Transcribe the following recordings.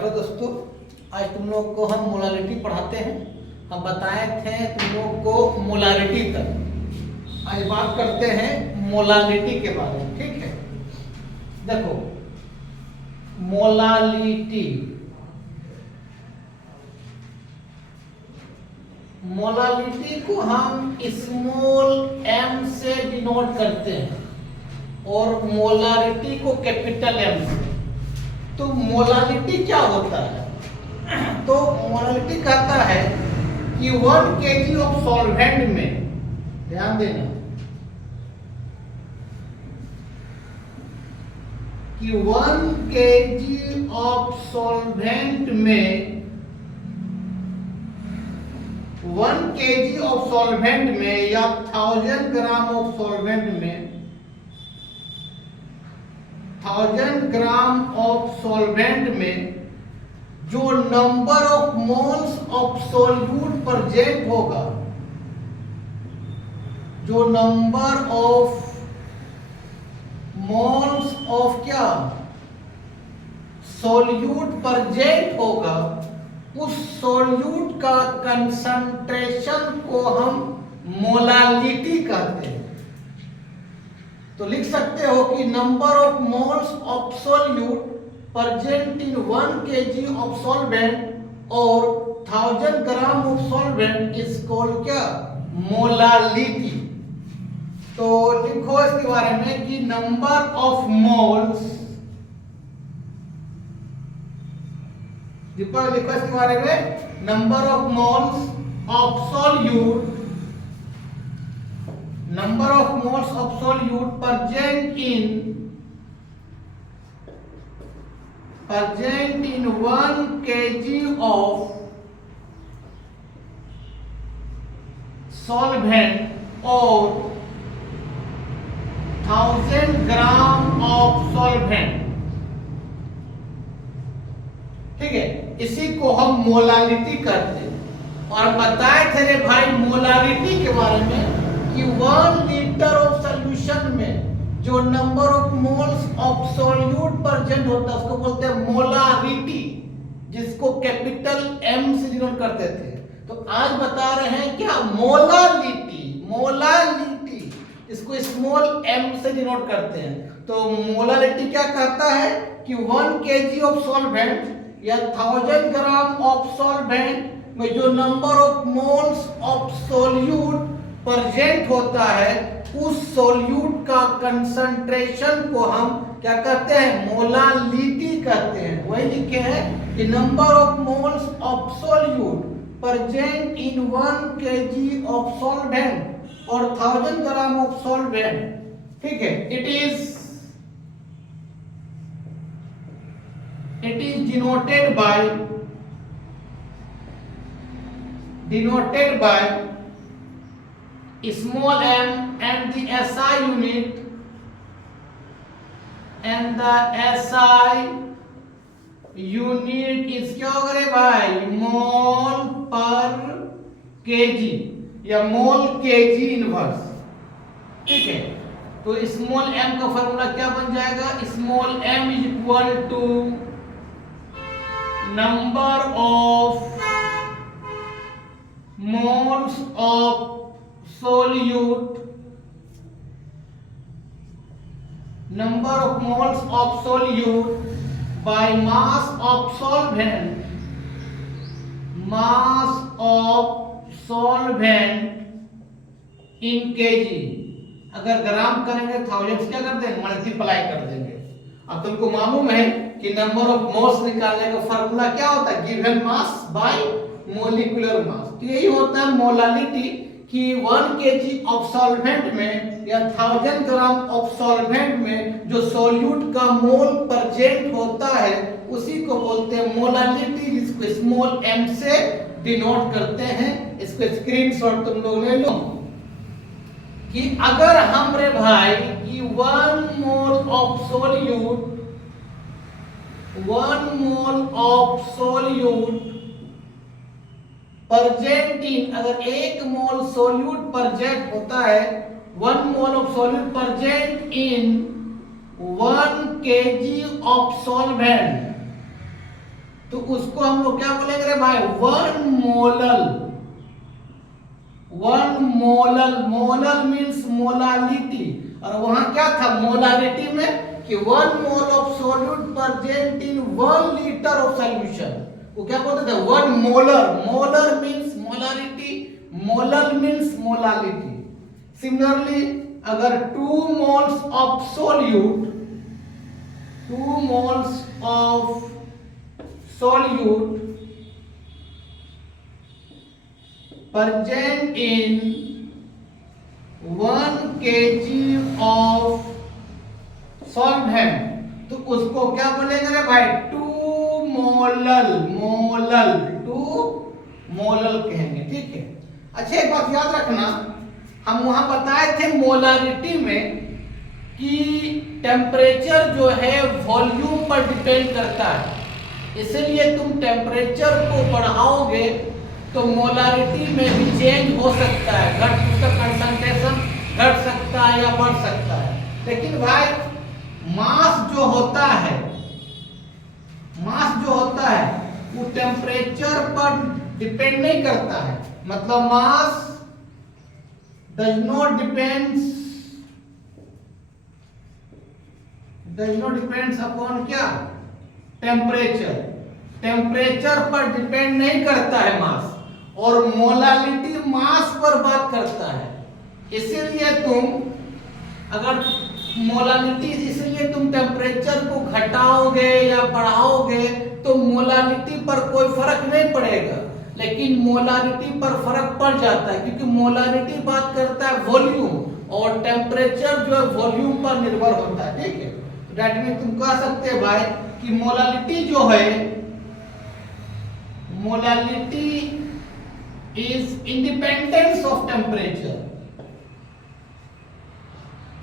Hello दोस्तों, आज तुम लोग को हम मोलारिटी पढ़ाते हैं। हम बताए थे तुम लोग को मोलारिटी तक। आज बात करते हैं मोलालिटी के बारे में, ठीक है। देखो, मोलालिटी मोलालिटी को हम स्मॉल m से डिनोट करते हैं और मोलारिटी को कैपिटल M से। तो मोलालिटी क्या होता है? तो मोलालिटी कहता है कि 1 kg ऑफ सॉल्वेंट में, ध्यान देना कि 1 kg ऑफ सॉल्वेंट में 1 kg ऑफ सॉल्वेंट में या 1000 ग्राम ऑफ सॉल्वेंट में 1000 ग्राम ऑफ सॉल्वेंट में जो number of moles of solute present होगा, जो नंबर ऑफ मोल्स ऑफ क्या सोल्यूट प्रेजेंट होगा, उस सोल्यूट का कंसंट्रेशन को हम मोलालिटी कहते हैं। तो लिख सकते हो कि number of moles of solute present in 1 kg of solvent और 1000 gram of solvent is called क्या? मोलालिटी। तो लिखो इसके बारे में कि नंबर ऑफ मोल्स, लिखो इसके बारे में number of moles of solute, number of moles of solute present in 1 kg of solvent or 1000 gram of solvent, ठीक है। इसी को हम मोलालिटी कहते हैं। और बताए थे रे भाई मोलालिटी के बारे में कि 1 लीटर ऑफ सॉल्यूशन में जो number of moles of solute present होता है उसको बोलते हैं मोलारिटी, जिसको कैपिटल M से डिनोट करते थे। तो आज बता रहे हैं क्या? मोलालिटी। मोलालिटी इसको स्मॉल m से डिनोट करते हैं। तो मोलालिटी क्या कहता है कि 1 kg ऑफ सॉल्वेंट या 1000 ग्राम ऑफ सॉल्वेंट में जो number of moles of solute present होता है, उस सोल्यूट का कंसंट्रेशन को हम क्या कहते हैं? मोलालिटी कहते हैं। वही लिखे हैं कि number of moles of solute present in 1 kg of solvent और 1000 ग्राम ऑफ सॉल्वेंट, ठीक है। It is denoted by small m and the SI unit, and the SI unit is क्या होगा रे भाई? मोल पर केजी या मोल केजी इनवर्स, ठीक है। तो स्मॉल m का फॉर्मूला क्या बन जाएगा? Small m is equal to number of moles of solute, number of moles of solute by mass of solvent, mass of solvent in kg। अगर ग्राम करेंगे 1000 क्या कर देंगे? मल्टीप्लाई कर देंगे। अब तुमको मालूम है कि नंबर ऑफ मोल्स निकालने का फार्मूला क्या होता है? Given mass by molecular mass. तो यही होता है मोलालिटी कि 1 kg ऑफ सॉल्वेंट में या 1000 ग्राम ऑफ सॉल्वेंट में जो सोल्यूट का मोल प्रेजेंट होता है उसी को बोलते हैं मोलालिटी, जिसको स्मॉल m से डिनोट करते हैं। इसको स्क्रीनशॉट तुम लोग ले लो कि अगर हम रे भाई कि 1 मोल ऑफ सोल्यूट प्रेजेंट इन, अगर 1 मोल सोल्यूट प्रेजेंट होता है, 1 mole of solute present in 1 kg of solvent तो उसको हम लोग क्या बोलेंगे रे भाई, one molal. One molal, molal means molality, और वहां क्या था मोलारिटी में कि 1 mole of solute present in 1 litre of solution. वो क्या बोलते थे, 1 molar. Molar means molarity, molal means molality. Similarly अगर 2 moles of solute, 2 moles of solute present in 1 kg of solvent, तो उसको क्या बोलेंगे रे भाई, 2 मोलल। मोलल, 2 मोलल कहेंगे, ठीक है। अच्छा एक बात याद रखना, हम वहां बताए थे मोलारिटी में कि टेम्परेचर जो है वॉल्यूम पर डिपेंड करता है, इसलिए तुम टेम्परेचर को बढ़ाओगे तो मोलारिटी में भी चेंज हो सकता है, उसका कंसंट्रेशन घट सकता है या बढ़ सकता है। लेकिन भाई मास जो होता है, मास जो होता है वो टेम्परेचर पर डिपेंड नहीं करता है। मतलब मास डज नॉट डिपेंड्स अपॉन क्या, टेम्परेचर। टेम्परेचर पर डिपेंड नहीं करता है मास, और मोलालिटी मास पर बात करता है। इसीलिए तुम अगर मोलालिटी, इसलिए तुम टेम्परेचर को घटाओगे या बढ़ाओगे तो मोलालिटी पर कोई फर्क नहीं पड़ेगा, लेकिन मोलारिटी पर फर्क पड़ जाता है, क्योंकि मोलारिटी बात करता है वॉल्यूम और टेम्परेचर जो है वॉल्यूम पर निर्भर होता है, ठीक है। दैट मीन तुम कह सकते हैं भाई कि मोलालिटी जो है, molality is independence of temperature,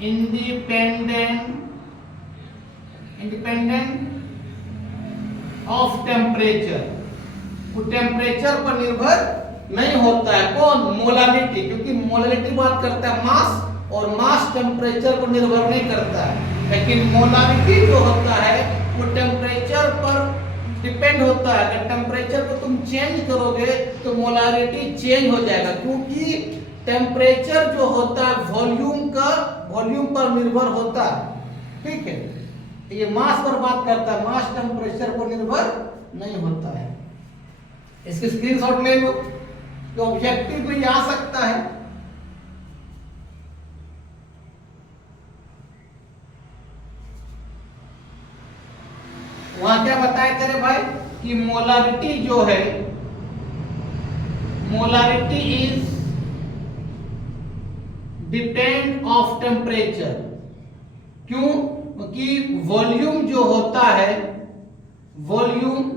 independent of temperature. वो टेम्परेचर पर निर्भर नहीं होता है, कौन, मोलालिटी, क्योंकि मोलालिटी बात करता है मास, और मास टेम्परेचर पर निर्भर नहीं करता है। लेकिन मोलारिटी जो होता है वो टेम्परेचर पर डिपेंड होता है। अगर टेम्परेचर को तुम चेंज करोगे तो मोलारिटी चेंज हो जाएगा, क्योंकि टेम्परेचर जो होता है वॉल्यूम पर निर्भर होता है, ठीक है। ये मास पर बात करता है, मास टेम्परेचर पर निर्भर नहीं होता है। इसकी स्क्रीनशॉट ले लो, तो ऑब्जेक्टिव में आ सकता है। वहां क्या बताए थे भाई कि मोलारिटी जो है, molarity is depend of temperature. क्यों? क्योंकि वॉल्यूम जो होता है, वॉल्यूम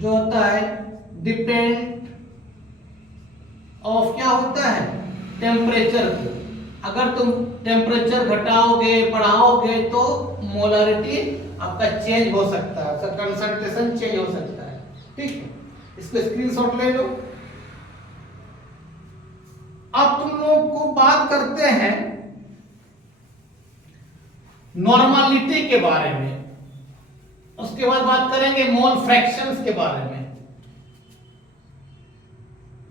जो होता है डिपेंड ऑफ क्या होता है, टेम्परेचर को। अगर तुम टेम्परेचर घटाओगे बढ़ाओगे तो मोलारिटी आपका चेंज हो सकता है, उसका कंसंट्रेशन चेंज हो सकता है, ठीक है। इसको स्क्रीनशॉट ले लो। अब तुम लोग को बात करते हैं नॉर्मलिटी के बारे में, उसके बाद बात करेंगे मोल फ्रैक्शंस के बारे में।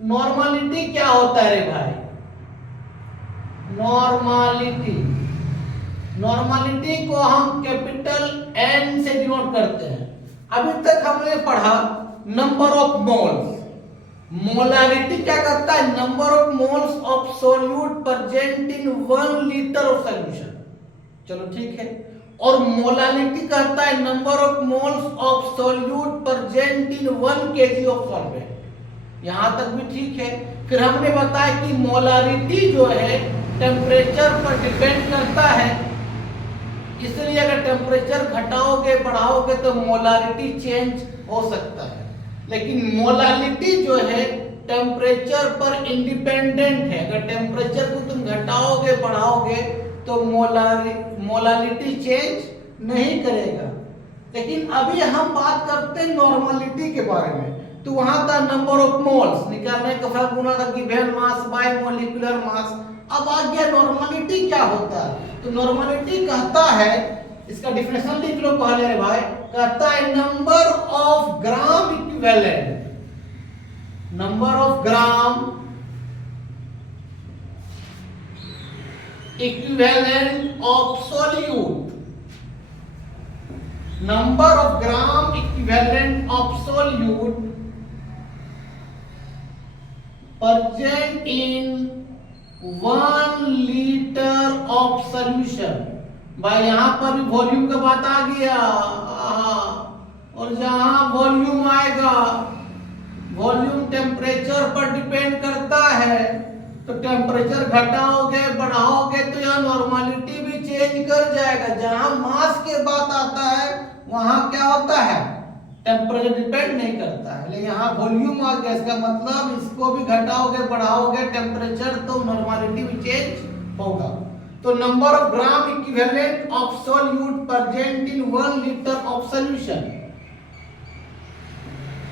नॉर्मलिटी क्या होता है रे भाई? नॉर्मलिटी को हम कैपिटल N से डिनोट करते हैं। अभी तक हमने पढ़ा नंबर ऑफ मोल्स। मोलारिटी क्या करता है? Number of moles of solute present in 1 litre of solution. चलो ठीक है। और मोलालिटी कहता है number of moles of solute present in 1 kg of solvent. यहां तक भी ठीक है। फिर हमने बताया कि मोलारिटी जो है टेम्परेचर पर डिपेंड करता है, इसलिए अगर टेम्परेचर घटाओगे बढ़ाओगे तो मोलारिटी चेंज हो सकता है। लेकिन मोलालिटी जो है टेम्परेचर पर इंडिपेंडेंट है। अगर टेम्परेचर को तुम घटाओगे बढ़ाओगे तो मोलालिटी चेंज नहीं करेगा। लेकिन अभी हम बात करते हैं नॉर्मलिटी के बारे में। तो वहां था नंबर ऑफ मोल्स निकालने का फॉर्मूला था given mass by molecular mass. अब आ गया नॉर्मलिटी क्या होता है। तो नॉर्मलिटी कहता है, इसका डेफिनेशन लिख लो पहले रे भाई, कहता है number of equivalent of solute, number of gram equivalent of solute present in 1 liter of solution। भाई यहां पर भी वॉल्यूम का बात आ गया, और जहां वॉल्यूम आएगा, वॉल्यूम टेम्परेचर पर डिपेंड करता है, तो टेम्परेचर घटाओगे बढ़ाओगे तो यह नॉर्मलिटी भी चेंज कर जाएगा। जहां मास के बात आता है वहां क्या होता है, टेम्परेचर डिपेंड नहीं करता है, लेकिन यहाँ वॉल्यूम आ गया, इसका मतलब इसको भी घटाओगे बढ़ाओगे टेम्परेचर तो नॉर्मलिटी भी चेंज होगा। तो number of gram equivalent of solute present in 1 litre of solution,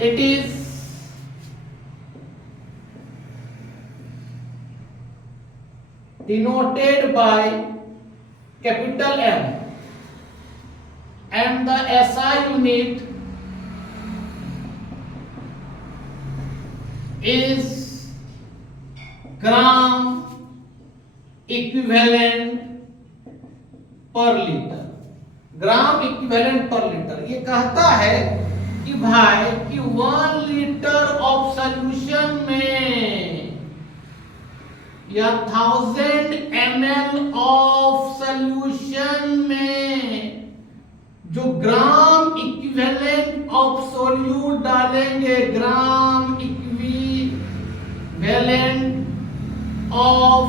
it is denoted by capital M and the SI unit is gram equivalent per liter। Gram equivalent पर litre ये कहता है कि भाई कि 1 लीटर ऑफ सॉल्यूशन में या 1000 ml of solution में जो ग्राम इक्विवेलेंट ऑफ सोल्यूट डालेंगे, ग्राम इक्विवेलेंट ऑफ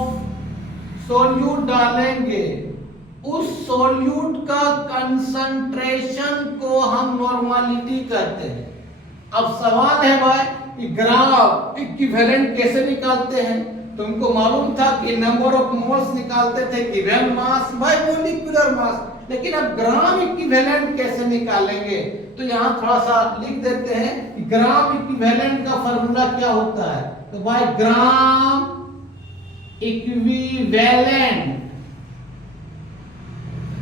सोल्यूट डालेंगे, उस सोल्यूट का कंसंट्रेशन को हम नॉर्मलिटी कहते हैं। अब सवाल है भाई कि ग्राम इक्विवेलेंट कैसे निकालते हैं। तुमको मालूम था कि नंबर ऑफ मोल्स निकालते थे, given mass by molecular mass, लेकिन अब ग्राम इक्विवेलेंट कैसे निकालेंगे, तो यहाँ थोड़ा सा लिख देते हैं कि ग्राम इक्विवेलेंट का फार्मूला क्या होता है। तो भाई ग्राम इक्विवेलेंट,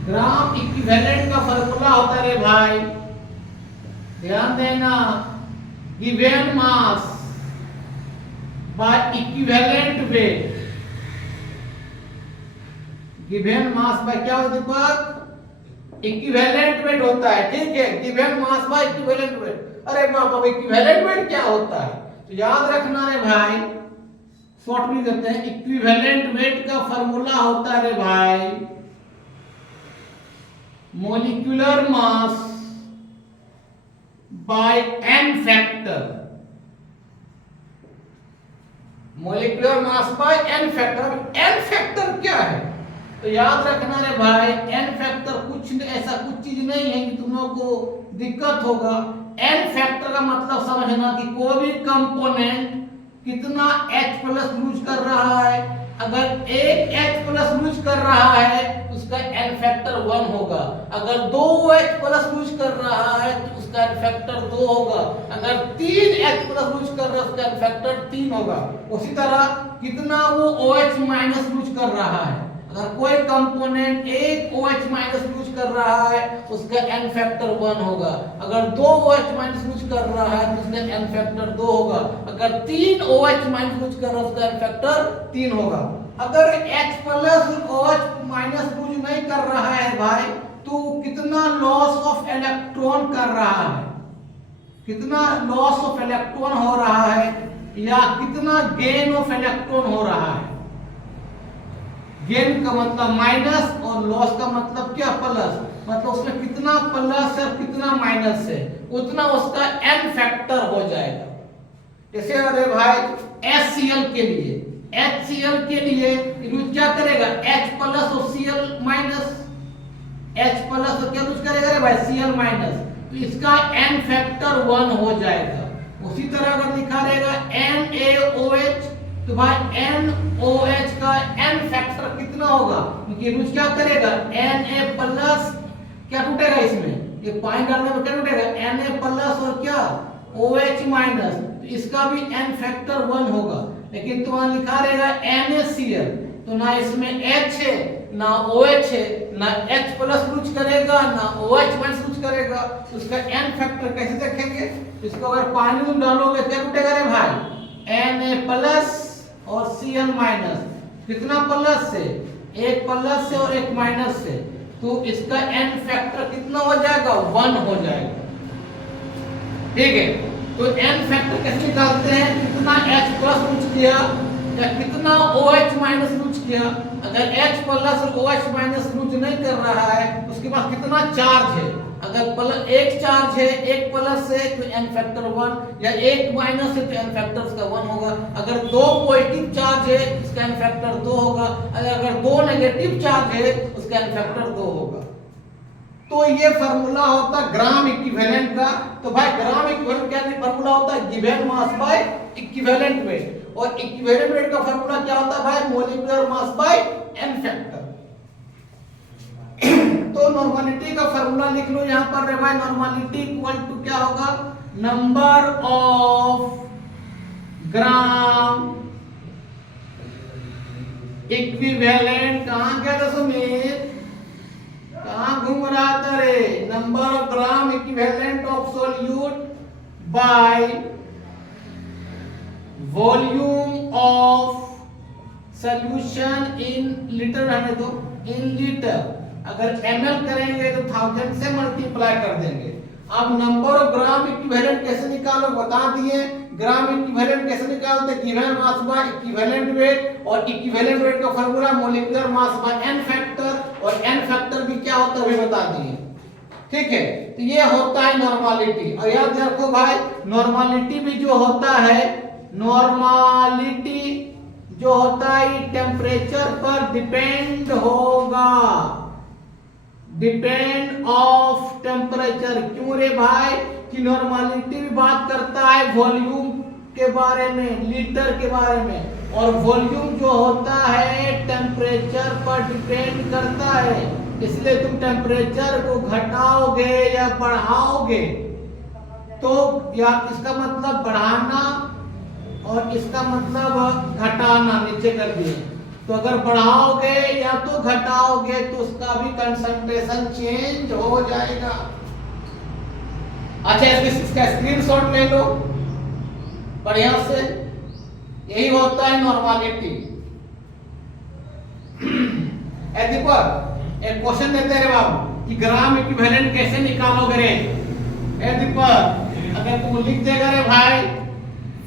ग्राम इक्विवेलेंट का फार्मूला होता है रे भाई, ध्यान देना, given mass by equivalent weight, given mass by क्या होता है दीपक, equivalent weight होता है, ठीक है, given mass by equivalent weight। अरे बाप रे equivalent weight क्या होता है, तो याद रखना रे भाई, शॉर्ट में करते हैं, equivalent weight का फार्मूला होता है रे भाई molecular mass by n factor, molecular mass by n factor. N factor क्या है, तो याद रखना रे भाई, एन फैक्टर कुछ ऐसा कुछ चीज नहीं है कि तुम लोगों को दिक्कत होगा। एन फैक्टर का मतलब समझना कि कोई भी कंपोनेंट कितना H प्लस लूज कर रहा है, अगर एक H प्लस लूज कर रहा है उसका एन फैक्टर 1 होगा, अगर 2 H प्लस लूज कर रहा है तो उसका एन फैक्टर 2 होगा, अगर 3 H प्लस लूज कर रहा है उसका एन फैक्टर 3 होगा। उसी तरह कितना वो OH माइनस लूज कर रहा है, अगर कोई कंपोनेंट एक OH माइनस लूज कर रहा है उसका एन फैक्टर 1 होगा, अगर 2 OH माइनस लूज कर रहा है तो उसका एन फैक्टर 2 होगा, अगर 3 OH माइनस लूज कर रहा है उसका एन फैक्टर 3 होगा। अगर H plus OH minus lose नहीं कर रहा है भाई तो कितना लॉस ऑफ इलेक्ट्रॉन कर रहा है, कितना लॉस ऑफ इलेक्ट्रॉन हो रहा है या कितना गेन ऑफ इलेक्ट्रॉन हो रहा है। गेन का मतलब माइनस और लॉस का मतलब क्या, प्लस, मतलब उसमें कितना प्लस है कितना माइनस है उतना उसका एन फैक्टर हो जाएगा। जैसे अरे भाई HCl के लिए, HCl के लिए यूज क्या करेगा, H प्लस और Cl माइनस, H प्लस और क्या यूज करेगा रे भाई Cl माइनस, तो इसका एन फैक्टर 1 हो जाएगा। उसी तरह अगर लिखा रहेगा NaOH तो भाई NOH का एन फैक्टर कितना होगा, क्योंकि यूज क्या करेगा Na प्लस, क्या टूटेगा इसमें, ये पॉइंट डालने में क्या टूटेगा Na प्लस और क्या OH माइनस, तो इसका भी एन फैक्टर 1 होगा। लेकिन तो वहां लिखा रहेगा NaCl, तो ना इसमें H है ना OH है, ना H प्लस लूज करेगा ना OH माइनस लूज करेगा, तो उसका एन फैक्टर कैसे देखेंगे, इसको अगर पानी में डालोगे क्या टूटेगा रे भाई, Na प्लस और Cl माइनस। कितना प्लस से, एक प्लस से और एक माइनस से, तो इसका n फैक्टर कितना हो जाएगा, 1 हो जाएगा। ठीक है, तो n फैक्टर कैसे निकालते हैं, कितना H प्लस कुछ किया या कितना OH माइनस कुछ किया। अगर H प्लस और OH माइनस कुछ नहीं कर रहा है उसके पास कितना चार्ज है, अगर एक चार्ज है, एक प्लस है तो n फैक्टर 1, या एक माइनस है तो n फैक्टर का 1 होगा। अगर दो पॉजिटिव चार्ज है इसका n फैक्टर 2 होगा, अगर दो नेगेटिव चार्ज है उसका n फैक्टर 2 होगा। तो ये फार्मूला होता है ग्राम इक्विवेलेंट का। तो भाई ग्राम इक्विवेलेंट क्या फार्मूला होता है, given mass by equivalent weight, और इक्विवेलेंट वेट का फार्मूला क्या होता है भाई, molecular mass bye n factor. तो नॉर्मलिटी का फार्मूला लिख लो यहां पर रे भाई, नॉर्मलिटी इक्वल टू क्या होगा, नंबर ऑफ ग्राम इक्विवेलेंट। कहां गया था सुमित, कहां घूम रहा था रे, number of gram equivalent of solute by volume of solution in litre, रहने दो इन लीटर। अगर ml करेंगे तो 1000 से मल्टीप्लाई कर देंगे। अब नंबर ऑफ ग्राम इक्विवेलेंट कैसे निकालो बता दिए। ग्राम इक्विवेलेंट कैसे निकालते, given mass by equivalent weight, और इक्विवेलेंट वेट का formula molecular mass bye n factor, और n फैक्टर भी क्या होता है वो बता दिए। ठीक है, तो ये होता है नॉर्मलिटी। और याद रखो भाई, नॉर्मलिटी भी जो होता है, नॉर्मलिटी जो होता है टेम्परेचर पर डिपेंड होगा, डिपेंड ऑफ टेम्परेचर। क्यों रे भाई, कि नॉर्मलिटी भी बात करता है वॉल्यूम के बारे में, लीटर के बारे में, और वॉल्यूम जो होता है टेम्परेचर पर डिपेंड करता है। इसलिए तुम टेम्परेचर को घटाओगे या बढ़ाओगे तो या इसका मतलब बढ़ाना और इसका मतलब घटाना, नीचे कर दिए। तो अगर बढ़ाओगे या तो घटाओगे तो उसका भी कंसंट्रेशन चेंज हो जाएगा। अच्छा, इसका स्क्रीनशॉट ले लो बढ़िया से, यही होता है नॉर्मलिटी। देखो एक क्वेश्चन देते रे बाबू कि ग्राम इक्विवेलेंट कैसे निकालोगे रे। दीपक अगर तुम लिख देगा रे भाई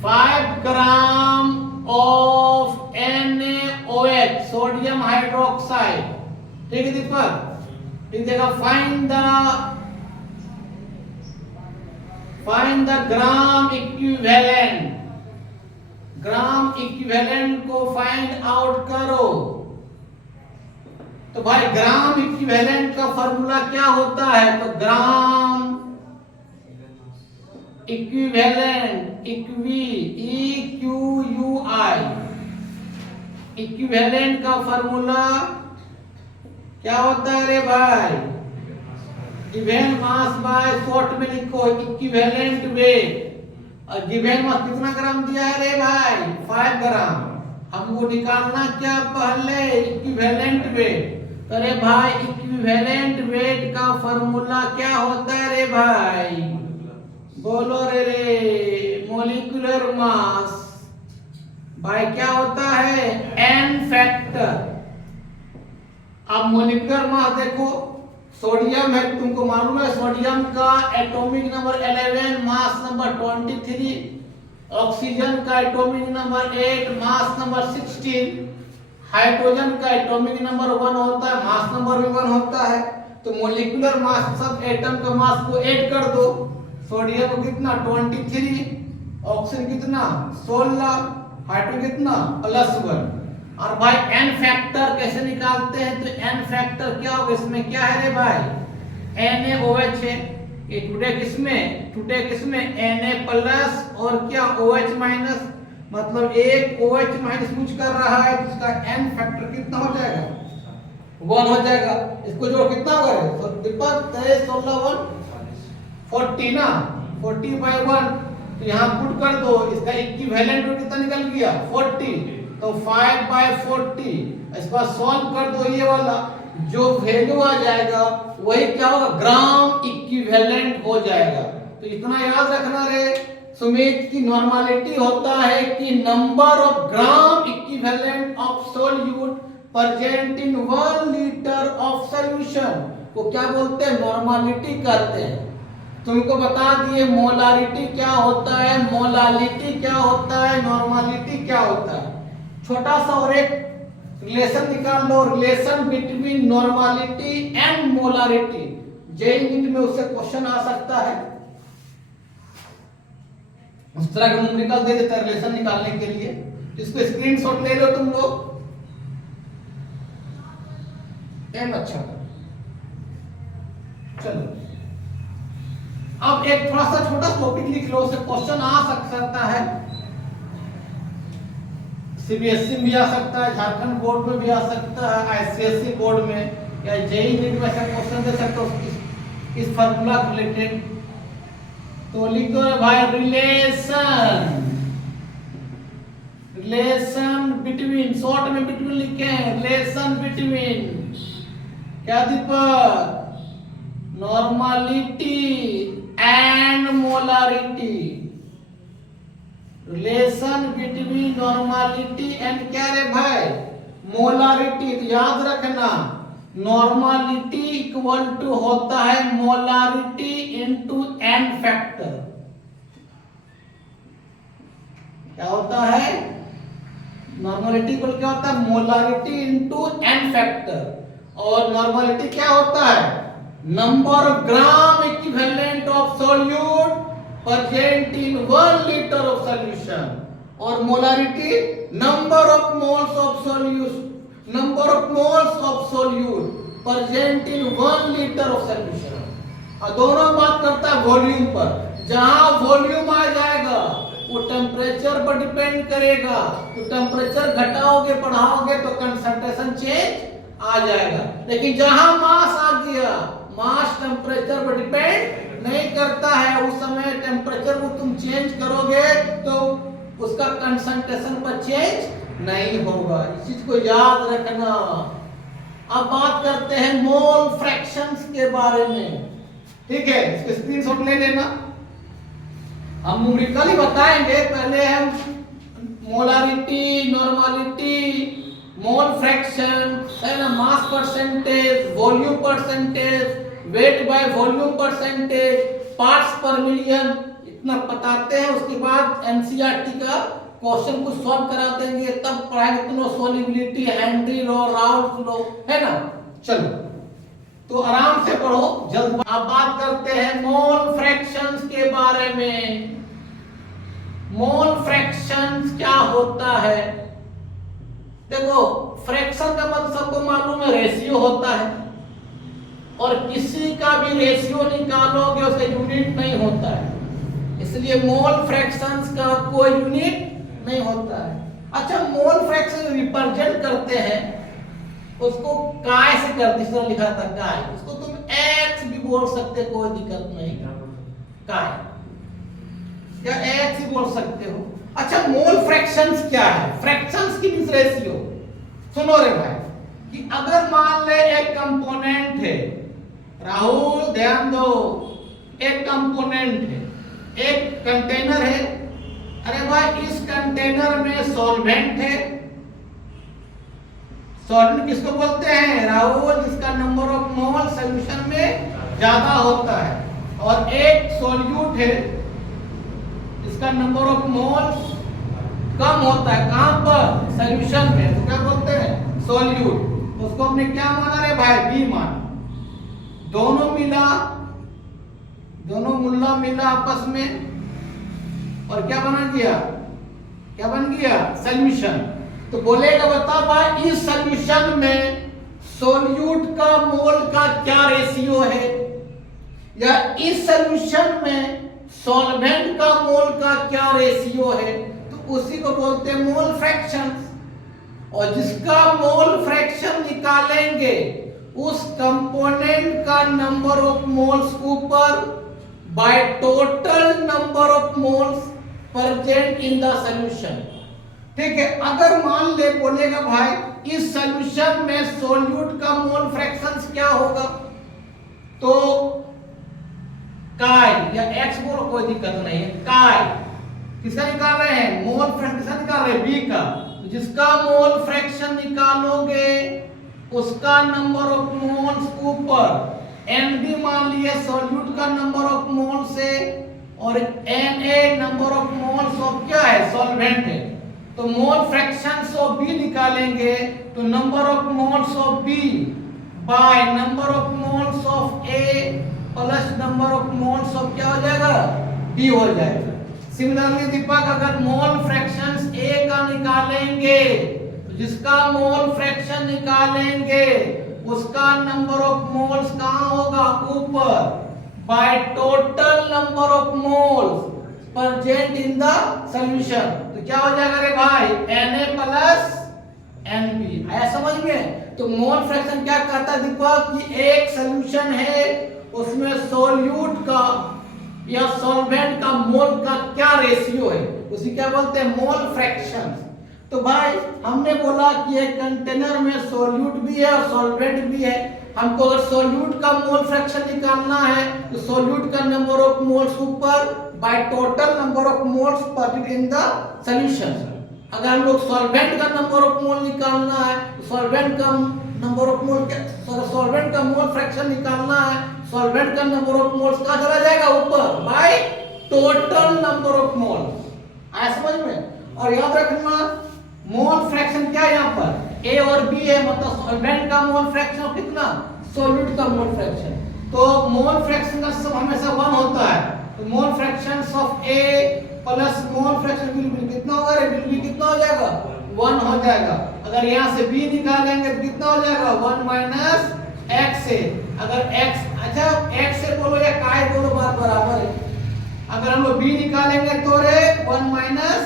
5 gram of NaOH sodium hydroxide, ठीक है दीपक, लिख देगा find the gram equivalent, gram equivalent को फाइंड आउट करो। तो भाई ग्राम इक्विवेलेंट का फार्मूला क्या होता है, तो ग्राम इक्विवेलेंट इक्विवेलेंट का फार्मूला क्या होता है रे भाई, गिवन मास बाय शॉर्ट में लिखो इक्विवेलेंट वेट। और गिवन मास कितना ग्राम दिया है रे भाई, 5 ग्राम। हमको निकालना क्या पहले, इक्विवेलेंट वेट। तो रे भाई इक्विवेलेंट वेट का फार्मूला क्या होता है रे भाई, बोलो रे मोलिकुलर मास भाई क्या होता है, n फैक्टर। अब मोलिकुलर मास देखो, सोडियम है, तुमको मालूम है सोडियम का atomic number 11, mass number 23, oxygen का atomic number 8, mass number 16, hydrogen का एटॉमिक नंबर 1 होता है, मास नंबर भी 1 होता है। तो मोलिकुलर मास सब एटम का मास को ऐड कर दो। सोडियम को कितना 23, ऑक्सीजन कितना 16, हाइड्रोजन कितना +1। और भाई n फैक्टर कैसे निकालते हैं, तो n फैक्टर क्या होगा, इसमें क्या है रे भाई, NaOH है, ये टुडे किसमें Na प्लस और क्या OH माइनस, मतलब एक OH माइनस कुछ कर रहा है तो इसका n फैक्टर कितना हो जाएगा, 1 हो जाएगा। इसको जोड़ कितना होगा, तो दीपक 16 1 40 ना, 40/1, तो यहाँ पुट कर दो, इसका इक्विवेलेंट कितना निकल गया 40, तो 5/40। इसके बाद सॉल्व कर दो, ये वाला जो वैल्यू आ जाएगा वही क्या होगा, ग्राम इक्विवेलेंट हो जाएगा। तो इतना याद रखना रे सुमित की नॉर्मलिटी होता है कि number of gram equivalent of solute present in 1 litre of solution को क्या बोलते हैं, नॉर्मलिटी कहते हैं। तुमको बता दिए मोलारिटी क्या होता है, मोलालिटी क्या होता है, नॉर्मलिटी क्या होता है। छोटा सा और एक रिलेशन निकाल लो, relation between normality and molarity. JEE में उससे क्वेश्चन आ सकता है, उस तरह का न्यूमेरिकल दे देता है रिलेशन निकालने के लिए। इसको स्क्रीनशॉट ले लो तुम लोग, एम अच्छा। चलो अब एक थोड़ा सा छोटा टॉपिक लिख लो, उससे क्वेश्चन आ सकता है। सीबीएसई में भी आ सकता है, झारखंड बोर्ड में भी आ सकता है, आईसीएसई बोर्ड में या जेईई नीट में से क्वेश्चन दे सकते हो इस फार्मूला रिलेटेड। तो लिख दो भाई रिलेशन, रिलेशन बिटवीन, शॉर्ट में बिटवीन लिखे हैं, रिलेशन बिटवीन क्या Deepak, normality and molarity. Relation between normality and क्या रे भाई, मोलारिटी। तो याद रखना नॉर्मलिटी इक्वल टू होता है मोलारिटी इनटू एन फैक्टर। क्या होता है, नॉर्मलिटी इक्वल क्या होता है, मोलारिटी इनटू एन फैक्टर। और नॉर्मलिटी क्या होता है, number of gram equivalent of solute present in 1 litre of solution. और molarity number of moles of solute, number of moles of solute present in 1 litre of solution. और दोनों बात करता है वॉल्यूम पर। जहां वॉल्यूम आ जाएगा वो टेम्परेचर पर डिपेंड करेगा। तो टेम्परेचर घटाओगे बढ़ाओगे तो कंसंट्रेशन चेंज आ जाएगा। लेकिन जहां मास आ गया, मास टेम्परेचर पर डिपेंड नहीं करता है। उस समय टेम्परेचर को तुम चेंज करोगे तो उसका कंसंट्रेशन पर चेंज नहीं होगा। इस चीज को याद रखना। अब बात करते हैं मोल फ्रैक्शंस के बारे में, ठीक है। इसके स्क्रीनशॉट ले लेना, हम न्यूमेरिकल ही बताएंगे। पहले हम मोलारिटी, नॉर्मलिटी, मोल फ्रैक्शन है ना, mass percentage, volume percentage, weight by volume percentage, parts पर मिलियन, इतना बताते हैं। उसके बाद एनसीईआरटी का क्वेश्चन को सॉल्व करा देंगे, तब पढ़ाएंगे तुम लोग solubility, Henry law, Raoult law, है ना। चलो तो आराम से पढ़ो जल्द। अब बात करते हैं मोल फ्रैक्शंस के बारे में। मोल फ्रैक्शंस क्या होता है, देखो फ्रैक्शन का मतलब सबको मालूम है, रेशियो होता है। और किसी का भी रेशियो निकालोगे उसका यूनिट नहीं होता है, इसलिए मोल फ्रैक्शंस का कोई यूनिट नहीं होता है। अच्छा, मोल फ्रैक्शन रिप्रेजेंट करते हैं उसको काय से करते, इस तरह लिखा था काय, उसको तुम एक्स भी बोल सकते, कोई दिक्कत नहीं, काय या एक्स ही बोल सकते हो। अच्छा, मोल फ्रैक्शंस क्या है, फ्रैक्शंस की मींस रेशियो। सुनो रे भाई कि अगर मान ले एक कंपोनेंट है, राहुल ध्यान दो, एक कंपोनेंट है, एक कंटेनर है। अरे भाई इस कंटेनर में सॉल्वेंट है, सॉल्वेंट किसको बोलते हैं राहुल, जिसका नंबर ऑफ मोल सॉल्यूशन में ज्यादा होता है। और एक सॉल्यूट है इसका नंबर ऑफ मोल्स कम होता है, कहां पर, सॉल्यूशन में, तो क्या बोलते हैं सॉल्यूट। उसको हमने क्या माना रे भाई, बी माना। दोनों मिला, दोनों मुल्ला मिला आपस में और क्या बना दिया, क्या बन गया, सॉल्यूशन। तो बोलेगा बता भाई इस सॉल्यूशन में सॉल्यूट का मोल का क्या रेशियो है, या इस सॉल्यूशन में सॉल्वेंट का मोल का क्या रेशियो है, तो उसी को बोलते हैं मोल फ्रैक्शंस। और जिसका मोल फ्रैक्शन निकालेंगे उस कंपोनेंट का नंबर ऑफ मोल्स ऊपर by total number of moles present in the solution, ठीक है। अगर मान ले बोलेगा भाई इस सॉल्यूशन में सॉल्यूट का मोल फ्रैक्शंस क्या होगा, तो काय या x बोलो कोई दिक्कत नहीं है, काय किसका निकाल रहे हैं, मोल फ्रैक्शन किसका निकाल रहे हैं, b का। तो जिसका मोल फ्रैक्शन निकालोगे उसका नंबर ऑफ मोल्स ऊपर, Nb मान लिए सॉल्यूट का नंबर ऑफ मोल्स है और Na number of moles of क्या है, सॉल्वेंट है। तो मोल फ्रैक्शंस ऑफ B निकालेंगे तो number of moles of B by number of moles of A plus number of moles of क्या हो जाएगा, B हो जाएगा। सिमिलरली दीपक अगर मोल फ्रैक्शंस A का निकालेंगे तो जिसका मोल फ्रैक्शन निकालेंगे उसका नंबर ऑफ मोल्स कहां होगा, ऊपर, by total number of moles present in the solution. तो क्या हो जाएगा रे भाई, Na प्लस Nb। आया समझ में। तो मोल फ्रैक्शन क्या कहता है दीपक कि एक सॉल्यूशन है उसमें सॉल्यूट का या सॉल्वेंट का मोल का क्या रेशियो है, उसी क्या बोलते हैं, मोल फ्रैक्शन। तो भाई हमने बोला कि एक कंटेनर में सॉल्यूट भी है और सॉल्वेंट भी है। हमको अगर सॉल्यूट का मोल फ्रैक्शन निकालना है तो सॉल्यूट का नंबर ऑफ मोल्स ऊपर by total number of moles present in the solution. अगर हम लोग सॉल्वेंट का नंबर ऑफ मोल निकालना है तो सॉल्वेंट का नंबर ऑफ मोल, सॉल्वेंट का मोल फ्रैक्शन निकालना है, सॉल्वेंट का नंबर ऑफ मोल्स कहां चला जाएगा, ऊपर, by total number of moles. आया समझ में। और याद रखना मोल फ्रैक्शन क्या है, यहाँ पर A और B है, मतलब सॉल्वेंट का मोल फ्रैक्शन कितना, सॉल्यूट का मोल फ्रैक्शन। तो मोल फ्रैक्शन का सब हमेशा 1 होता है। तो mole fractions of A plus mole fraction will be कितना होगा रे, विल बी कितना हो जाएगा, 1 हो जाएगा। अगर यहाँ से B निकालेंगे तो कितना हो जाएगा, 1 माइनस x से। अगर x, अच्छा x से बोलो या काय बोलो बात बराबर है। अगर हम लोग B निकालेंगे तो रे 1 माइनस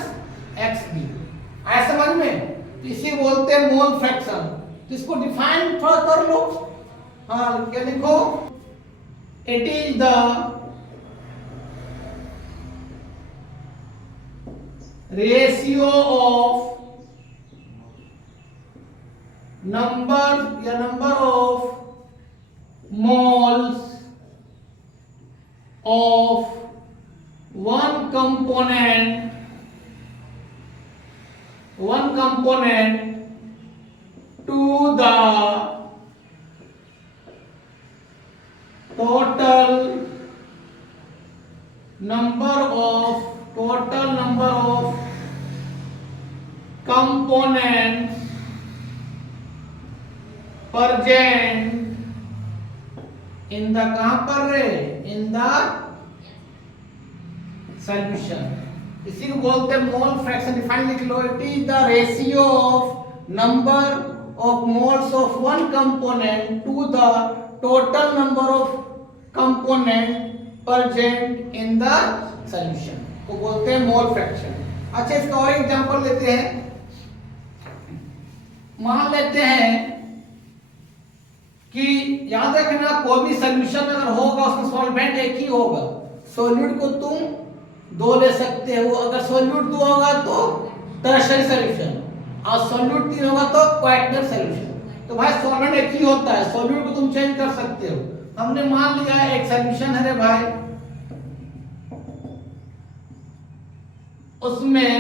xb। आया समझ में। तो इसे बोलते हैं मोल फ्रैक्शन। तो इसको डिफाइन थोड़ा कर लो। हाँ क्या लिखो, it is the ratio of number of moles of one component to the total number of components present in the, कहां पर रे, in the solution। इसी को बोलते हैं मोल फ्रैक्शन। डिफाइन लिख लो, it is the ratio of number of moles of one component to the total number of component present in the solution को बोलते हैं मोल फ्रैक्शन। अच्छा इसका और एग्जांपल लेते हैं। मान लेते हैं कि याद रखना कोई भी सॉल्यूशन अगर होगा उसमें सॉल्वेंट एक ही होगा। सॉल्यूट को तुम 2 ले सकते हो, अगर सॉल्यूट 2 होगा तो टर्शियरी सॉल्यूशन और सॉल्यूट 3 होगा तो क्वाटरनरी सॉल्यूशन। तो भाई सॉल्वेंट एक ही होता है, सॉल्यूट को तुम चेंज कर सकते हो। हमने मान लिया एक सॉल्यूशन है रे भाई, उसमें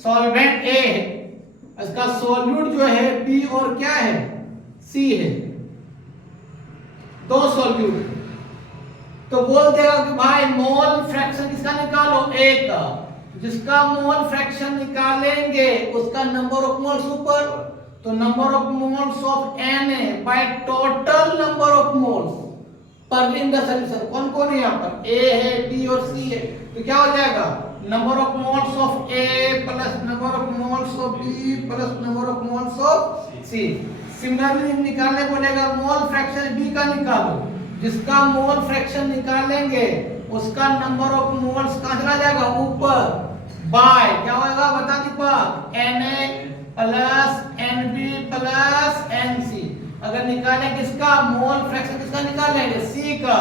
सॉल्वेंट A है, इसका सॉल्यूट जो है B और क्या है, C है, 2 सॉल्यूट। तो बोल देगा कि भाई मोल फ्रैक्शन किसका निकालो, A का। जिसका मोल फ्रैक्शन निकालेंगे उसका नंबर ऑफ मोल्स ऊपर, तो number of moles of Na by total number of moles per in the solution. कौन कौन है यहाँ पर, A है, B और C है। तो क्या हो जाएगा, number of moles of A plus number of moles of B plus number of moles of C। Similarly निकालने बोलेगा मोल फ्रैक्शन B का निकालो। जिसका मोल फ्रैक्शन निकालेंगे उसका नंबर ऑफ मोल्स कहां चला जाएगा, ऊपर, बाय क्या होगा बता दीपक, Na plus Nb plus Nc। अगर निकालेंगे किसका मोल फ्रैक्शन, किसका निकालेंगे, C का,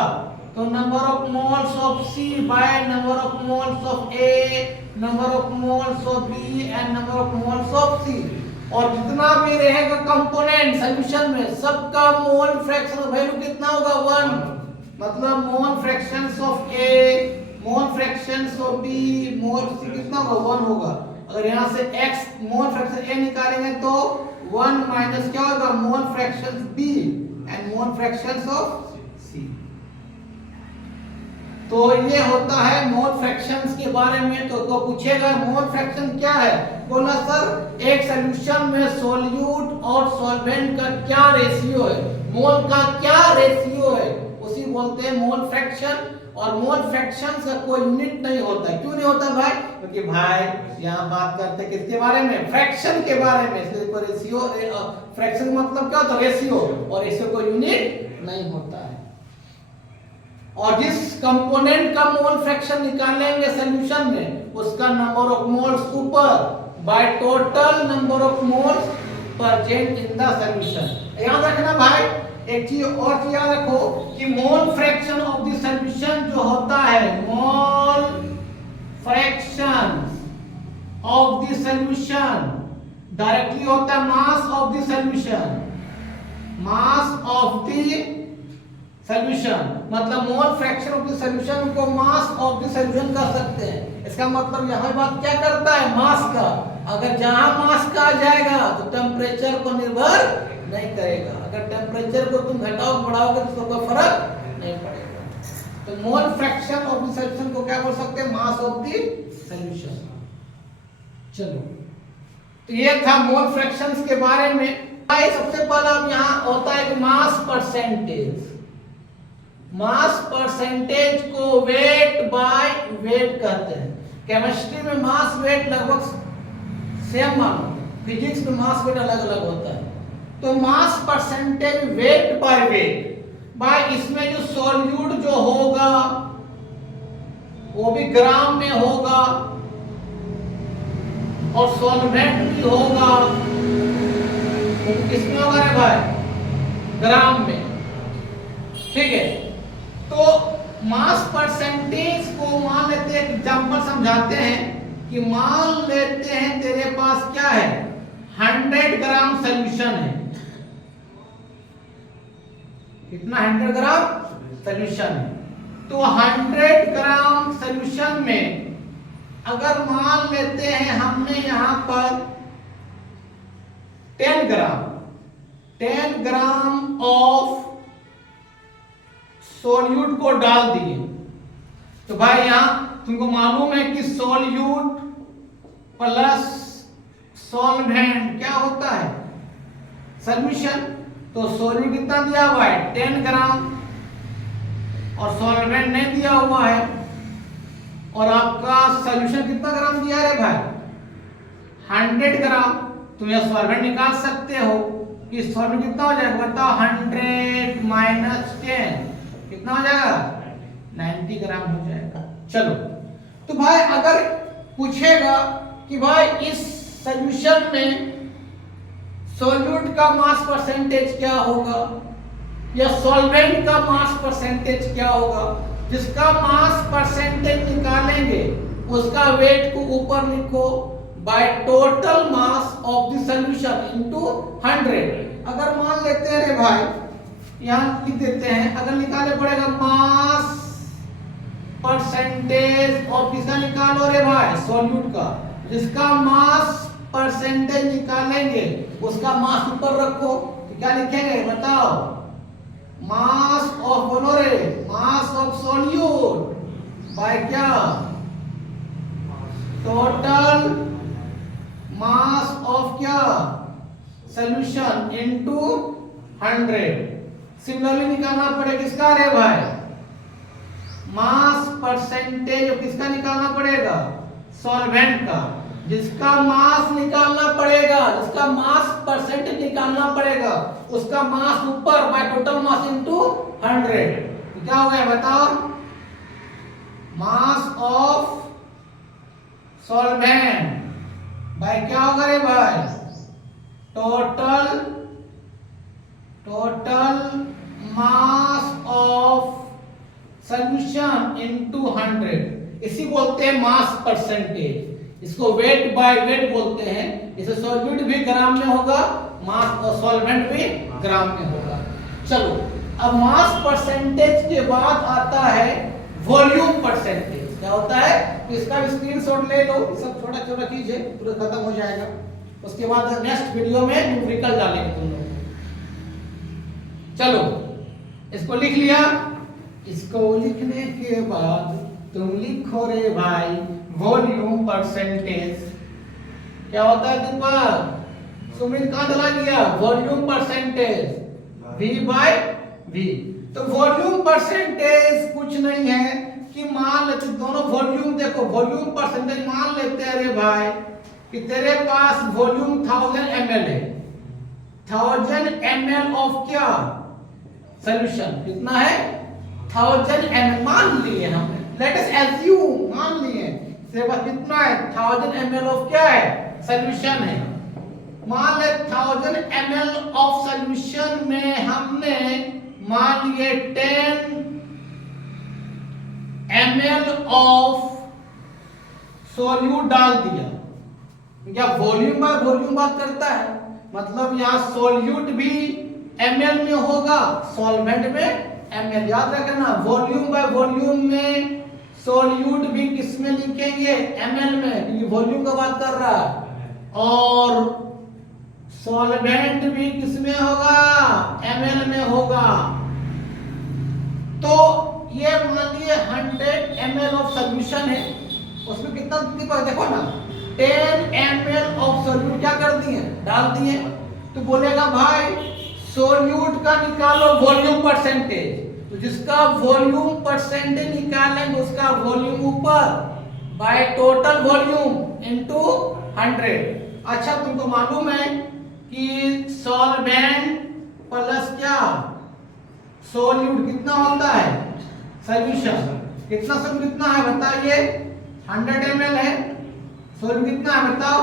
तो number of moles of C by number of moles of A, number of moles of B and number of moles of C। और जितना भी रहेगा कंपोनेंट सॉल्यूशन में सबका मोल फ्रैक्शन वैल्यू कितना होगा, 1। मतलब mole fractions of A, mole fractions of B, mole C कितना होगा 1 होगा। अगर यहाँ से x मोल फ्रैक्शन a निकालेंगे तो 1 माइनस क्या होगा mole fractions b and mole fractions of c। तो ये होता है मोल फ्रैक्शंस के बारे में। तो पूछेगा मोल फ्रैक्शन क्या है, बोला सर एक सॉल्यूशन में सोल्यूट और सॉल्वेंट का क्या रेशियो है, मोल का क्या रेशियो है, उसी बोलते हैं मोल फ्रैक्शन। और मोल फ्रैक्शन का कोई यूनिट नहीं होता। क्यों नहीं होता भाई, क्योंकि भाई यहाँ बात करते हैं किसके बारे में, फ्रैक्शन के बारे में, इसलिए कोई रेशियो, फ्रैक्शन मतलब क्या होता है रेशियो, और रेशियो कोई यूनिट नहीं होता है। और जिस कंपोनेंट का मोल फ्रैक्शन निकालेंगे सॉल्यूशन में उसका नंबर ऑफ मोल्स ऊपर by total number of moles present in the solution. याद रखना भाई, एक चीज और चीज याद रखो कि mole fraction of the solution जो होता है, mole fraction of the solution directly होता है mass of the solution, mass of the solution, मतलब mole fraction of the solution को मास ऑफ द सॉल्यूशन कह सकते हैं। इसका मतलब यहाँ बात क्या करता है, मास का। अगर जहां मास का आ जाएगा तो टेम्परेचर पर निर्भर नहीं करेगा, अगर टेम्परेचर को तुम घटाओ बढ़ाओगे तो कोई फर्क नहीं पड़ेगा। तो मोल फ्रैक्शन ऑफ द सॉल्यूशन को क्या बोल सकते हैं, मास ऑफ द सॉल्यूशन। चलो तो ये था मोल फ्रैक्शंस के बारे में। सबसे पहला अब यहाँ होता है कि मास परसेंटेज। मास परसेंटेज को वेट बाय वेट कहते हैं। केमिस्ट्री में मास वेट लगभग सेम मानो, फिजिक्स में मास वेट अलग अलग होता है। तो mass percentage weight by weight, by इसमें जो सॉल्यूट जो होगा वो भी ग्राम में होगा और सॉल्वेंट भी होगा, तो किसमें होगा रे भाई, ग्राम में। ठीक है, तो मास परसेंटेज को मान लेते हैं, एग्जांपल समझाते हैं कि मान लेते हैं तेरे पास क्या है 100 ग्राम सॉल्यूशन है। कितना 100 ग्राम सॉल्यूशन है। तो 100 ग्राम सॉल्यूशन में अगर मान लेते हैं हमने यहां पर 10 ग्राम ऑफ सोल्यूट को डाल दिए, तो भाई यहां तुमको मालूम है कि सोल्यूट प्लस सॉल्वेंट क्या होता है, सॉल्यूशन। तो सोल्यूट कितना दिया हुआ है 10 ग्राम और सॉल्वेंट नहीं दिया हुआ है, और आपका सॉल्यूशन कितना ग्राम दिया है भाई 100 ग्राम। तुम यह सॉल्वेंट निकाल सकते हो कि सॉल्वेंट कितना हो जाएगा, बताओ 100 माइनस 10 कितना हो जाएगा 90 ग्राम हो जाएगा। चलो तो भाई अगर पूछेगा कि भाई इस सॉल्यूशन में सॉल्यूट का मास परसेंटेज क्या होगा या सॉल्वेंट का मास परसेंटेज क्या होगा, जिसका मास परसेंटेज निकालेंगे उसका वेट को ऊपर लिखो by total mass of the solution into 100। अगर मान लेते हैं रे भाई यहां लिख देते हैं, अगर निकाले पड़ेगा मास परसेंटेज ऑफ किसका निकालो रे भाई सॉल्यूट का, जिसका मास परसेंटेज निकालेंगे उसका मास ऊपर रखो, तो क्या लिखेंगे बताओ, मास ऑफ बोलो रे, मास ऑफ सॉल्यूट बाय क्या टोटल मास ऑफ क्या सॉल्यूशन इनटू 100। सिमिलरली निकालना पड़ेगा किसका रे भाई, मास परसेंटेज किसका निकालना पड़ेगा सॉल्वेंट का, जिसका मास निकालना पड़ेगा, जिसका मास परसेंटेज निकालना पड़ेगा उसका मास ऊपर बाय टोटल मास इनटू 100। क्या हो गया बताओ, मास ऑफ सॉल्वेंट बाय क्या होगा रे भाई total mass of solution into 100। इसी बोलते हैं मास परसेंटेज, इसको वेट बाय वेट बोलते हैं। इसे सॉल्यूट भी ग्राम में होगा, मास और सॉल्वेंट भी ग्राम में होगा। चलो अब मास परसेंटेज के बाद आता है वॉल्यूम परसेंटेज। क्या होता है? तो इसका भी स्क्रीनशॉट ले लो, सब छोटा छोटा चीज है, पूरा खत्म हो जाएगा। उसके बाद नेक्स्ट वीडियो में न्यूमेरिकल डालेंगे तुम लोग। चलो इसको लिख लिया। इसको लिखने के बाद तुम लिखो रे भाई वॉल्यूम परसेंटेज। क्या होता है दीपक? सुमित कहां चला गया? Volume percentage V by V। तो वॉल्यूम परसेंटेज कुछ नहीं है कि मान लेते दोनों वॉल्यूम, देखो वॉल्यूम परसेंटेज मान लेते हैं रे भाई कि तेरे पास वॉल्यूम 1000 ml है। 1000 ml ऑफ क्या? सॉल्यूशन। कितना है? 1000 ml मान लिए हमने, लेट अस एज्यूम, मान लिए तेरे पास कितना है? 1000 ml ऑफ क्या है? सॉल्यूशन है। मान ले 1000 ml ऑफ सॉल्यूशन में हमने मान लिए 10 ml ऑफ सोल्यूट डाल दिया। क्या वॉल्यूम बाय वॉल्यूम बात करता है? मतलब यहां सोल्यूट भी ml में होगा, सॉल्वेंट में ml। याद रखना वॉल्यूम बाय वॉल्यूम में सोल्यूट भी किस में लिखेंगे? ml में, ये वॉल्यूम का बात कर रहा है। और सॉल्वेंट भी किस में होगा? ml में होगा। तो ये मान लिए 100 ml ऑफ सॉल्यूशन है, उसमें कितना देखो ना 10 ml ऑफ सोल्यूट क्या कर दिए? डाल दिए। तो बोलेगा भाई सोल्यूट का निकालो वॉल्यूम परसेंटेज। तो जिसका वॉल्यूम परसेंटेज निकालेंगे उसका वॉल्यूम ऊपर बाय टोटल वॉल्यूम इनटू 100। अच्छा तुमको मालूम है कि सॉल्वेंट प्लस क्या सोल्यूट कितना होता है? सॉल्यूशन। कितना सोल्यूट कितना है बताइए? 100 ml है, सोल्यूट कितना है बताओ?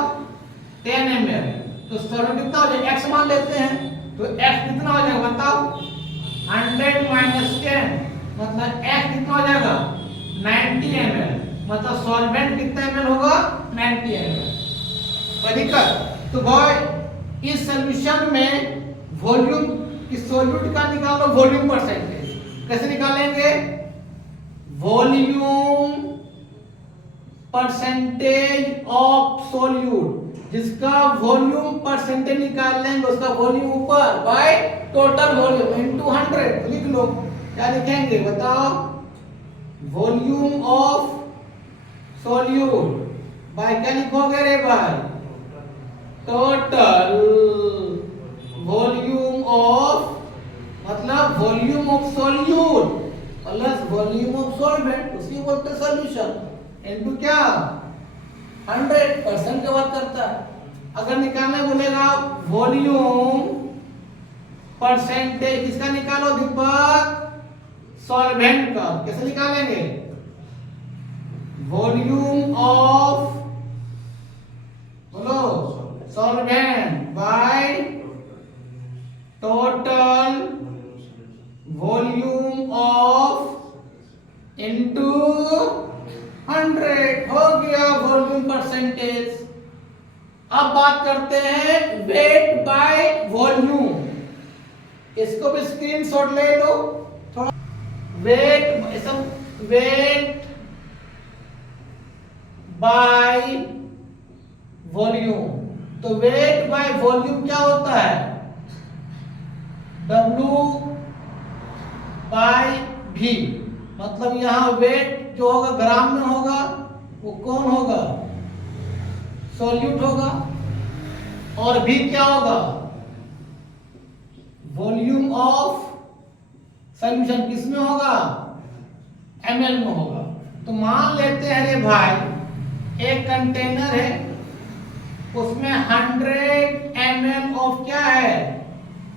10 ml। तो सोल्यूट कितना हो जाएगा? x मान लेते हैं, तो x कितना हो जाएगा बताओ? 100 माइनस 10 मतलब x कितना हो जाएगा? 90 ml। मतलब सॉल्वेंट कितना ml होगा? 90 ml। कोई दिक्कत? तो भाई इस सॉल्यूशन में वॉल्यूम, इस सोल्यूट का निकालो वॉल्यूम परसेंटेज। कैसे निकालेंगे? वॉल्यूम परसेंटेज ऑफ सोल्यूट, जिसका वॉल्यूम परसेंटेज निकाल लेंगे उसका वॉल्यूम ऊपर बाय टोटल वॉल्यूम इनटू 100। लिख लो, क्या लिखेंगे बताओ? वॉल्यूम ऑफ सोल्यूट बाय क्या लिखोगे रे भाई? टोटल वॉल्यूम ऑफ, मतलब volume of solute plus volume of solvent, उसी बोलते सॉल्यूशन, इनटू क्या 100% की बात करता है। अगर निकालने बोलेगा वॉल्यूम परसेंटेज, किसका निकालो दीपक? सॉल्वेंट का। कैसे निकालेंगे? वॉल्यूम ऑफ, बोलो, solvent by total volume of into 100 हो गया वॉल्यूम परसेंटेज। अब बात करते हैं वेट बाय वॉल्यूम। इसको भी स्क्रीनशॉट ले लो थोड़ा। Weight by volume. तो वेट बाय वॉल्यूम क्या होता है? W by V। मतलब यहां वेट जो होगा ग्राम में होगा, वो कौन होगा? सोल्यूट होगा। और V क्या होगा? Volume of solution. किस में होगा? ml में होगा। तो मान लेते हैं रे भाई एक कंटेनर है, उसमें 100 ml ऑफ क्या है?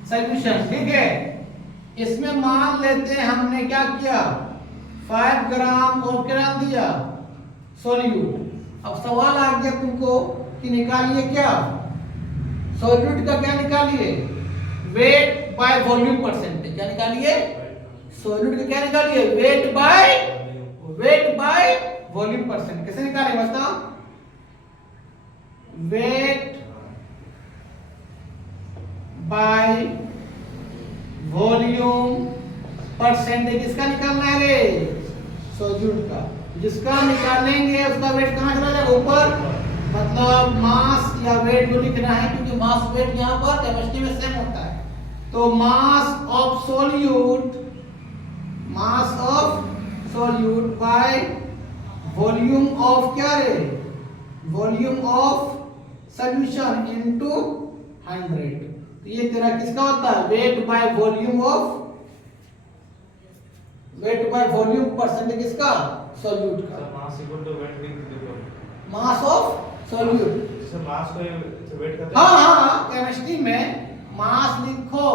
सॉल्यूशन। ठीक है, इसमें मान लेते हैं हमने क्या किया? 5 ग्राम और क्या दिया? सोल्यूट। अब सवाल आ गया तुमको कि निकालिए क्या? सोल्यूट का क्या निकालिए? Wait by volume percentage. क्या निकालिए? सोल्यूट का क्या निकालिए? Wait by volume percent. कैसे निकालेंगे बताओ? वेट बाय वॉल्यूम परसेंटेज किसका निकालना है रे? सॉल्यूट का। जिसका निकालेंगे उसका वेट कहाँ चला जाएगा? ऊपर। मतलब मास या वेट को लिखना है क्योंकि मास वेट यहाँ पर केमिस्ट्री में सेम होता है। तो mass of solute by volume of क्या रे? Volume of solution into 100। तो ये तेरा किसका होता है? वेट बाय वॉल्यूम परसेंटेज किसका? सॉल्यूट का। मास इक्वल टू वेट लिख दो। Mass of solute. जैसे मास को वेट करते हैं। हाँ, केमिस्ट्री में मास लिखो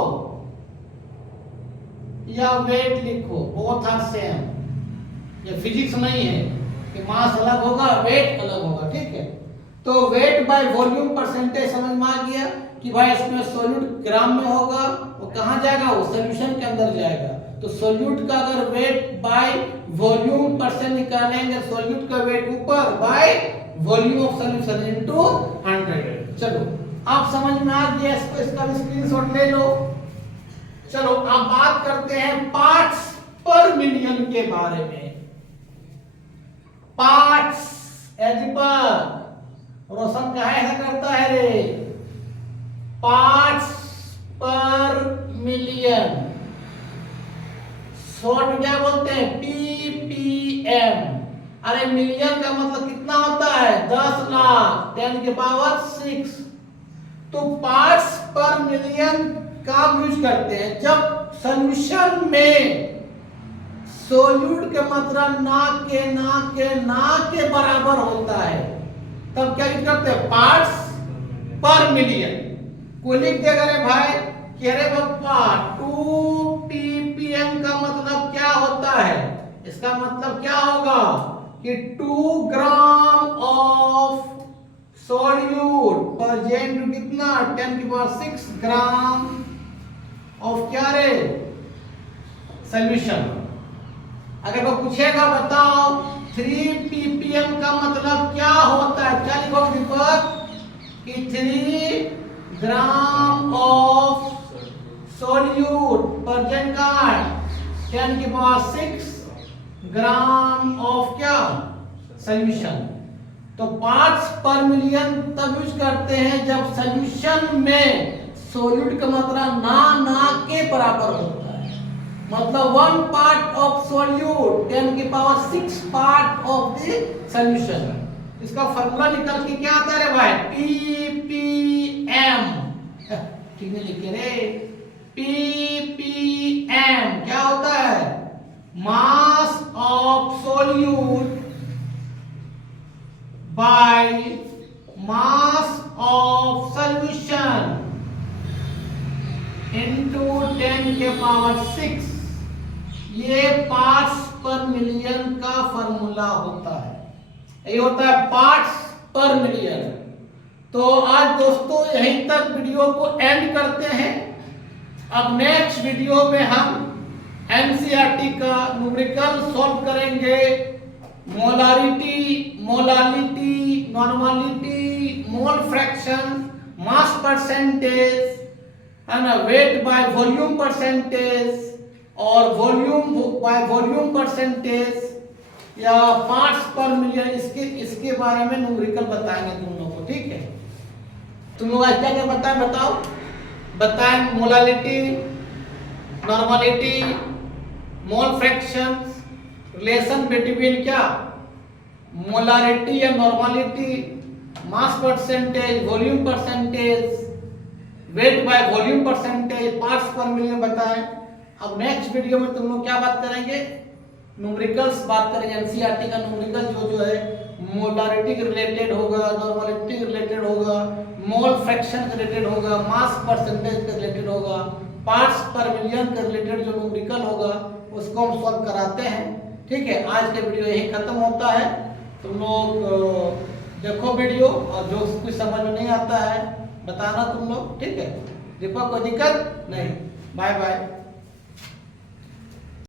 या वेट लिखो, बोथ आर सेम। ये फिजिक्स नहीं है कि मास अलग होगा वेट अलग होगा, ठीक है। तो वेट बाय वॉल्यूम परसेंटेज समझ में आ गया कि भाई इसमें सॉल्यूट ग्राम में होगा, वो कहाँ जाएगा? वो सॉल्यूशन के अंदर जाएगा। तो सॉल्यूट का अगर वेट बाय वॉल्यूम परसेंट निकालेंगे, सॉल्यूट का वेट ऊपर by volume of solution into 100। चलो आप समझ में आ गया, इसको इसका भी स्क्रीनशॉट ले लो। चलो अब बात करते हैं पार्ट्स पर मिलियन के बारे में। पार्ट्स रोशन कहा ऐसा करता है रे? पार्ट्स पर मिलियन, शॉर्ट में क्या बोलते हैं? पीपीएम। अरे मिलियन का मतलब कितना होता है? 10 लाख 10 के पावर 6। तो पार्ट्स पर मिलियन का यूज करते हैं जब सॉल्यूशन में सोल्यूट की मात्रा ना के बराबर होता है, तब क्या यूज करते हैं? पार्ट्स पर मिलियन। कोई लिख देगा रे भाई कि अरे बाबा 2 ppm का मतलब क्या होता है? इसका मतलब क्या होगा कि 2 gram of solute present to कितना? 10 की पावर 6 ग्राम ऑफ क्या रे? सॉल्यूशन। अगर वो पूछेगा बताओ 3 ppm का मतलब क्या होता है, क्या लिखोगे दीपक? कि 3 ग्राम ऑफ सोल्यूट प्रेजेंट का 10 की पावर 6 ग्राम ऑफ क्या? सॉल्यूशन। तो पार्ट्स पर मिलियन तब यूज करते हैं जब सॉल्यूशन में सोल्यूट का मात्रा ना के बराबर होता है। मतलब 1 पार्ट ऑफ सोल्यूट 10 की power 6 part of the solution. इसका फार्मूला निकल के क्या आता है रे भाई? पीपीएम। ठीक है, लिख के रे पीपीएम क्या होता है? Mass of solute by mass of solution into 10 के पावर 6। ये पार्ट्स पर मिलियन का फॉर्मूला होता है। ये होता है पार्ट्स पर मिलियन। तो आज दोस्तों यहीं तक वीडियो को एंड करते हैं। अब नेक्स्ट वीडियो में हम एनसीईआरटी का न्यूमेरिकल सॉल्व करेंगे। Molarity, molality, normality, mole fraction, mass percentage, है ना, वेट बाय वॉल्यूम परसेंटेज और वॉल्यूम बाय वॉल्यूम परसेंटेज या पार्ट्स पर मिलियन, इसके बारे में न्यूमेरिकल बताएंगे तुम लोगों को, ठीक है। तुम लोग आज क्या क्या बताओ बताएं molality, normality, mole fraction, relation between क्या मोलारिटी या normality, mass percentage, volume percentage, weight by volume percentage, parts पर मिलियन बताएं। अब नेक्स्ट वीडियो में तुम लोग क्या बात करेंगे? न्यूमेरिकल्स बात करेंगे। एनसीईआरटी का न्यूमेरिकल जो है मोलारिटी के रिलेटेड होगा, नॉर्मलिटी के रिलेटेड होगा, मोल फ्रैक्शन के रिलेटेड होगा, मास परसेंटेज के रिलेटेड होगा, पार्ट्स पर मिलियन के रिलेटेड जो न्यूमेरिकल होगा उसको हम सॉल्व कराते हैं, ठीक है। आज के वीडियो यही खत्म होता है। तुम लोग देखो वीडियो और जो कुछ समझ में नहीं आता है बताना तुम लोग, ठीक है। दीपक कोई दिक्कत नहीं। Bye bye.